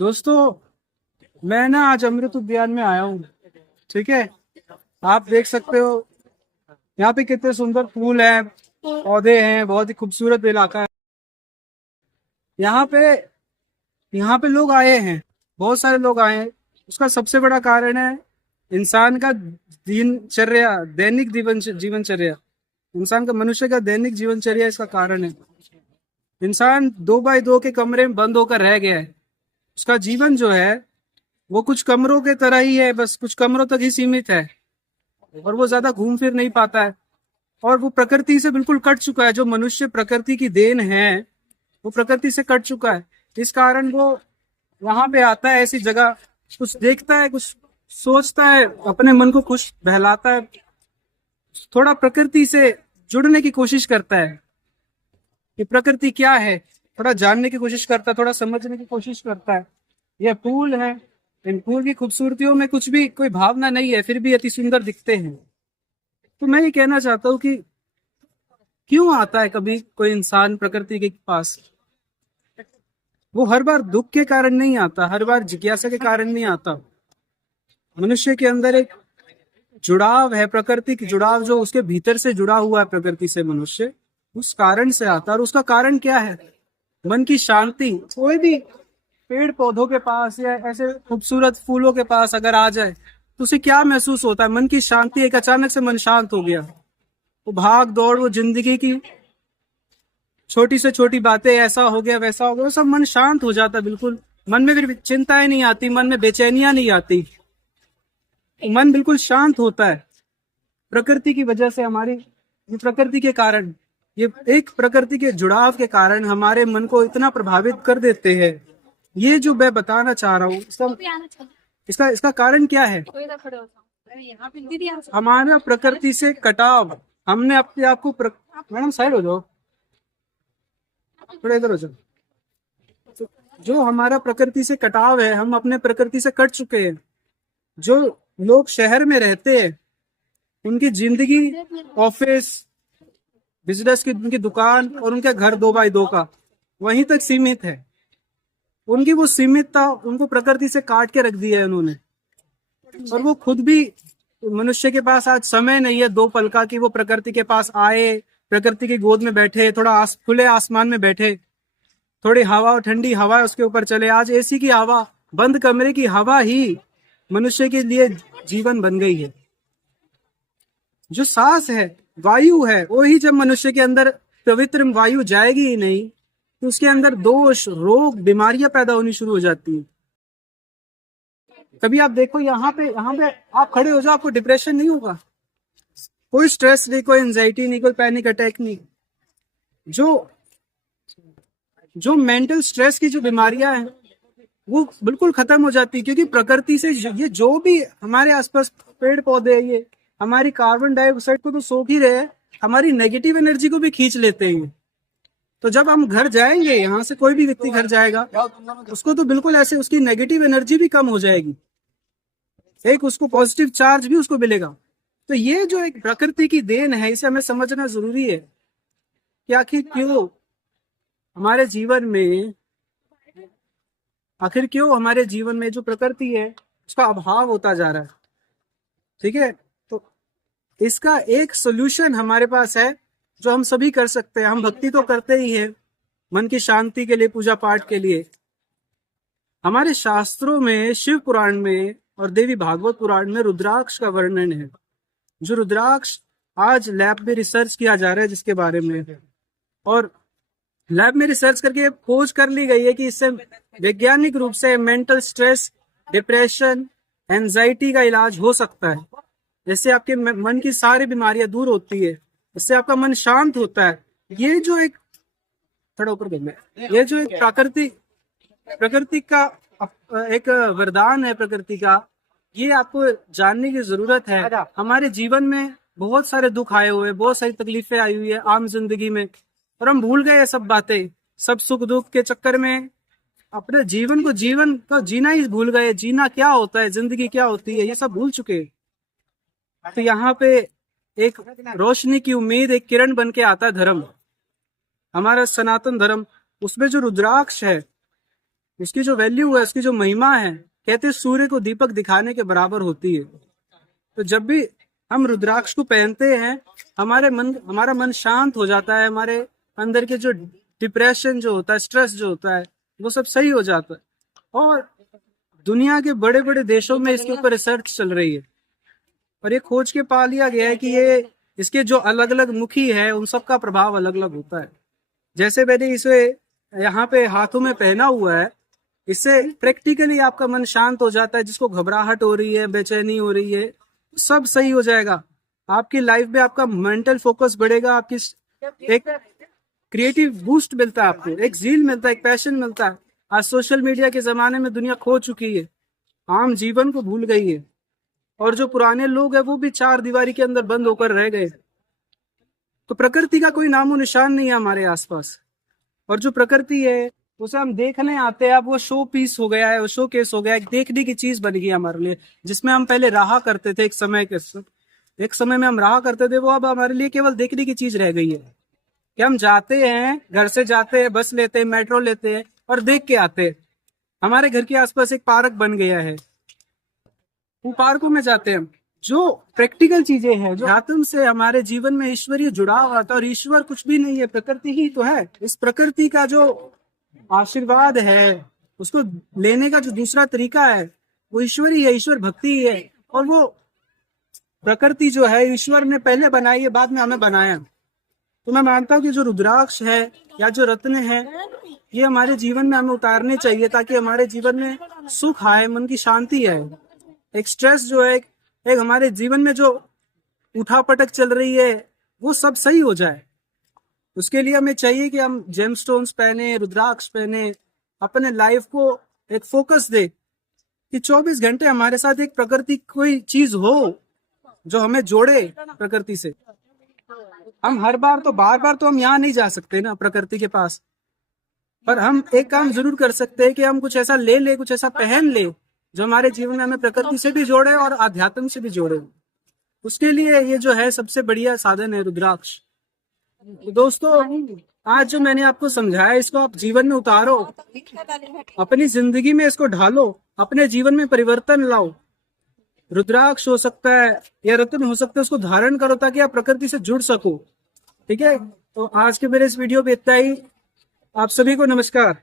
दोस्तों, मैं ना आज अमृत उद्यान में आया हूँ। ठीक है, आप देख सकते हो यहाँ पे कितने सुंदर फूल हैं, पौधे हैं, बहुत ही खूबसूरत इलाका है। यहाँ पे यहाँ पे लोग आए हैं, बहुत सारे लोग आए हैं। उसका सबसे बड़ा कारण है इंसान का दिनचर्या, दैनिक जीवनचर्या। इंसान का, मनुष्य का दैनिक जीवनचर्या इसका कारण है। इंसान 2 बाई 2 के कमरे में बंद होकर रह गया है। उसका जीवन जो है वो कुछ कमरों के तरह ही है, बस कुछ कमरों तक ही सीमित है और वो ज्यादा घूम फिर नहीं पाता है। और वो प्रकृति से बिल्कुल कट चुका है। जो मनुष्य प्रकृति की देन है वो प्रकृति से कट चुका है। इस कारण वो वहां पे आता है, ऐसी जगह, कुछ देखता है, कुछ सोचता है, अपने मन को खुश बहलाता है, थोड़ा प्रकृति से जुड़ने की कोशिश करता है कि प्रकृति क्या है, थोड़ा जानने की कोशिश करता है, थोड़ा समझने की कोशिश करता है। यह फूल है, इन फूल की खूबसूरतियों में कुछ भी कोई भावना नहीं है, फिर भी अति सुंदर दिखते हैं। तो मैं ये कहना चाहता हूँ कि क्यों आता है कभी कोई इंसान प्रकृति के पास? वो हर बार दुख के कारण नहीं आता, हर बार जिज्ञासा के कारण नहीं आता। मनुष्य के अंदर एक जुड़ाव है, प्रकृति की जुड़ाव जो उसके भीतर से जुड़ा हुआ है प्रकृति से, मनुष्य उस कारण से आता है। और उसका कारण क्या है? मन की शांति। कोई भी पेड़ पौधों के पास या ऐसे खूबसूरत फूलों के पास अगर आ जाए तो उसे क्या महसूस होता है? मन की शांति। एक अचानक से मन शांत हो गया। वो भाग दौड़, वो जिंदगी की छोटी से छोटी बातें, ऐसा हो गया वैसा हो गया, वो सब मन शांत हो जाता है बिल्कुल। मन में फिर चिंताएं नहीं आती, मन में बेचैनियां नहीं आती, मन बिल्कुल शांत होता है प्रकृति की वजह से। हमारी ये प्रकृति के कारण, ये एक प्रकृति के जुड़ाव के कारण हमारे मन को इतना प्रभावित कर देते हैं। ये जो मैं बताना चाह रहा हूँ, इसका इसका कारण क्या है? हमारा प्रकृति से कटाव। हमने अपने आप को मैडम साइड हो जाओ, थोड़ा इधर हो जाओ। तो जो हमारा प्रकृति से कटाव है, हम अपने प्रकृति से कट चुके हैं। जो लोग शहर में रहते हैं उनकी जिंदगी ऑफिस, बिजनेस की, उनकी दुकान और उनका घर 2 बाई 2 का वहीं तक सीमित है। उनकी वो सीमितता उनको प्रकृति से काट के रख दिया है उन्होंने। और वो खुद भी, मनुष्य के पास आज समय नहीं है 2 पल का कि वो प्रकृति के पास आए, प्रकृति की गोद में बैठे, थोड़ा खुले आसमान में बैठे, थोड़ी हवा, ठंडी हवा उसके ऊपर चले। आज एसी की हवा, बंद कमरे की हवा ही मनुष्य के लिए जीवन बन गई है। जो सांस है, वायु है, वो ही जब मनुष्य के अंदर पवित्र वायु जाएगी ही नहीं तो उसके अंदर दोष, रोग, बीमारियां पैदा होनी शुरू हो जाती हैं। कभी आप देखो, यहाँ पे आप खड़े हो जाओ, आपको डिप्रेशन नहीं होगा, कोई स्ट्रेस नहीं, कोई एंजाइटी नहीं, कोई पैनिक अटैक नहीं। जो जो मेंटल स्ट्रेस की जो बीमारियां हैं वो बिल्कुल खत्म हो जाती है, क्योंकि प्रकृति से ये जो भी हमारे आसपास पेड़ पौधे, ये हमारी कार्बन डाइऑक्साइड को तो सोख ही रहे हैं, हमारी नेगेटिव एनर्जी को भी खींच लेते हैं। तो जब हम घर जाएंगे, यहाँ से कोई भी व्यक्ति घर जाएगा, उसको तो बिल्कुल ऐसे उसकी नेगेटिव एनर्जी भी कम हो जाएगी, एक उसको पॉजिटिव चार्ज भी उसको मिलेगा। तो ये जो एक प्रकृति की देन है, इसे हमें समझना जरूरी है कि आखिर क्यों हमारे जीवन में जो प्रकृति है उसका अभाव होता जा रहा है। ठीक है, तो इसका एक सोल्यूशन हमारे पास है जो हम सभी कर सकते हैं। हम भक्ति तो करते ही हैं, मन की शांति के लिए, पूजा पाठ के लिए। हमारे शास्त्रों में, शिव पुराण में और देवी भागवत पुराण में रुद्राक्ष का वर्णन है। जो रुद्राक्ष आज लैब में रिसर्च किया जा रहा है, जिसके बारे में, और लैब में रिसर्च करके खोज कर ली गई है कि इससे वैज्ञानिक रूप से मेंटल स्ट्रेस, डिप्रेशन, एंजाइटी का इलाज हो सकता है। जैसे आपके मन की सारी बीमारियां दूर होती है, इससे आपका मन शांत होता है। ये जो एक, थोड़ा ऊपर करना, ये जो एक प्रकृति का एक वरदान है, प्रकृति का, ये आपको जानने की जरूरत है। हमारे जीवन में बहुत सारे दुख आए हुए, बहुत सारी तकलीफें आई हुई है आम जिंदगी में, और हम भूल गए सब बातें। सब सुख दुख के चक्कर में अपने जीवन को जीना ही भूल गए। जीना क्या होता है, जिंदगी क्या होती है, ये सब भूल चुके। तो यहाँ पे एक रोशनी की उम्मीद, एक किरण बन के आता है धर्म, हमारा सनातन धर्म। उसमें जो रुद्राक्ष है उसकी जो वैल्यू है, उसकी जो महिमा है, कहते हैं सूर्य को दीपक दिखाने के बराबर होती है। तो जब भी हम रुद्राक्ष को पहनते हैं, हमारा मन शांत हो जाता है, हमारे अंदर के जो डिप्रेशन जो होता है, स्ट्रेस जो होता है, वो सब सही हो जाता है। और दुनिया के बड़े बड़े देशों में इसके ऊपर रिसर्च चल रही है और ये खोज के पा लिया गया है कि ये इसके जो अलग अलग मुखी है उन सब का प्रभाव अलग अलग होता है। जैसे मैंने इसे यहाँ पे हाथों में पहना हुआ है, इससे प्रैक्टिकली आपका मन शांत हो जाता है। जिसको घबराहट हो रही है, बेचैनी हो रही है, सब सही हो जाएगा। आपकी लाइफ में आपका मेंटल फोकस बढ़ेगा, आपकी एक क्रिएटिव बूस्ट मिलता है, आपको एक जील मिलता है, एक पैशन मिलता है। आज सोशल मीडिया के जमाने में दुनिया खो चुकी है, आम जीवन को भूल गई है और जो पुराने लोग हैं वो भी चार दीवारी के अंदर बंद होकर रह गए। तो प्रकृति का कोई नामो निशान नहीं है हमारे आसपास। और जो प्रकृति है उसे हम देखने आते हैं, अब वो शो पीस हो गया है, वो शो केस हो गया है, देखने की चीज बन गई हमारे लिए। जिसमें हम पहले रहा करते थे, एक समय में हम रहा करते थे, वो अब हमारे लिए केवल देखने की चीज रह गई है। कि हम जाते हैं, घर से जाते हैं, बस लेते हैं, मेट्रो लेते हैं और देख के आते हैं। हमारे घर के आसपास एक पार्क बन गया है, वो पार्कों में जाते हैं। जो प्रैक्टिकल चीजें हैं, जो आत्म से हमारे जीवन में ईश्वरीय जुड़ाव आता है, और ईश्वर कुछ भी नहीं है, प्रकृति ही तो है। इस प्रकृति का जो आशीर्वाद है, उसको लेने का जो दूसरा तरीका है वो ईश्वरी है, ईश्वर भक्ति है। और वो प्रकृति जो है ईश्वर ने पहले बनाई है, बाद में हमें बनाया। तो मैं मानता हूँ कि जो रुद्राक्ष है या जो रत्न है, ये हमारे जीवन में हमें उतारने चाहिए ताकि हमारे जीवन में सुख आए, मन की शांति आए। एक स्ट्रेस जो है, एक हमारे जीवन में जो उठापटक चल रही है, वो सब सही हो जाए। उसके लिए हमें चाहिए कि हम जेमस्टोन्स पहने, रुद्राक्ष पहने, अपने लाइफ को एक फोकस दे कि 24 घंटे हमारे साथ एक प्रकृति कोई चीज हो जो हमें जोड़े प्रकृति से। हम हर बार तो बार बार तो हम यहाँ नहीं जा सकते ना प्रकृति के पास, पर हम एक काम जरूर कर सकते हैं कि हम कुछ ऐसा ले ले, कुछ ऐसा पहन ले जो हमारे जीवन में हमें प्रकृति से भी जोड़े और आध्यात्म से भी जोड़े। उसके लिए ये जो है सबसे बढ़िया साधन है रुद्राक्ष। तो दोस्तों, आज जो मैंने आपको समझाया, इसको आप जीवन में उतारो, अपनी जिंदगी में इसको ढालो, अपने जीवन में परिवर्तन लाओ। रुद्राक्ष हो सकता है या रत्न हो सकता है, उसको धारण करो ताकि आप प्रकृति से जुड़ सको। ठीक है, तो आज के मेरे इस वीडियो पे इतना ही। आप सभी को नमस्कार।